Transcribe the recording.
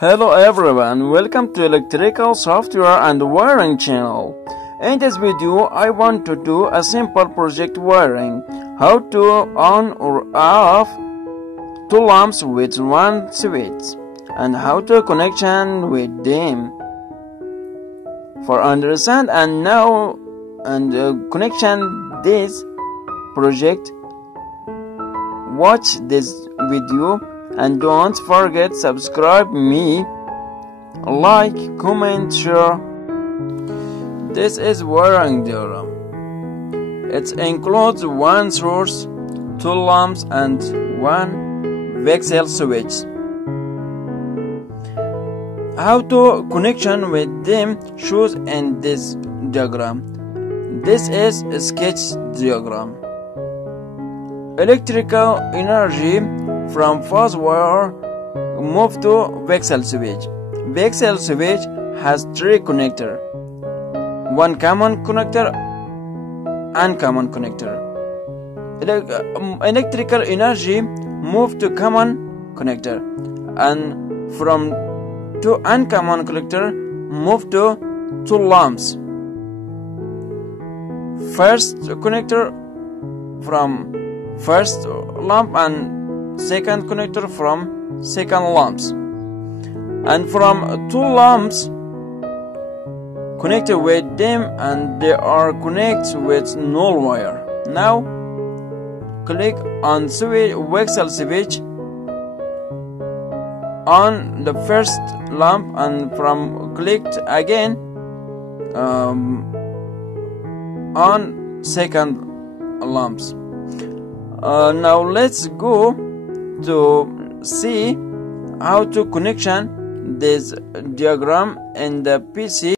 Hello everyone, welcome to electrical software and wiring channel. In this video I want to do a simple project wiring, how to on or off two lamps with one switch and how to connection with them. For understand and now and connection this project, watch this video and don't forget subscribe me, like, comment, share. This is wiring diagram. It includes one source, two lamps and one voxel switch. How to connection with them shows in this diagram. This is a sketch diagram. Electrical energy from fuzz wire move to voxel switch. Voxel switch has three connectors: one common connector, uncommon connector. Electrical energy move to common connector, and from to uncommon connector move to two lamps. First connector from first lamp and second connector from second lamps, and from two lamps connected with them and they are connected with null wire. Now click on switch voxel switch on the first lamp and from clicked again on second lamps. Now let's go to see how to connection this diagram in the PC.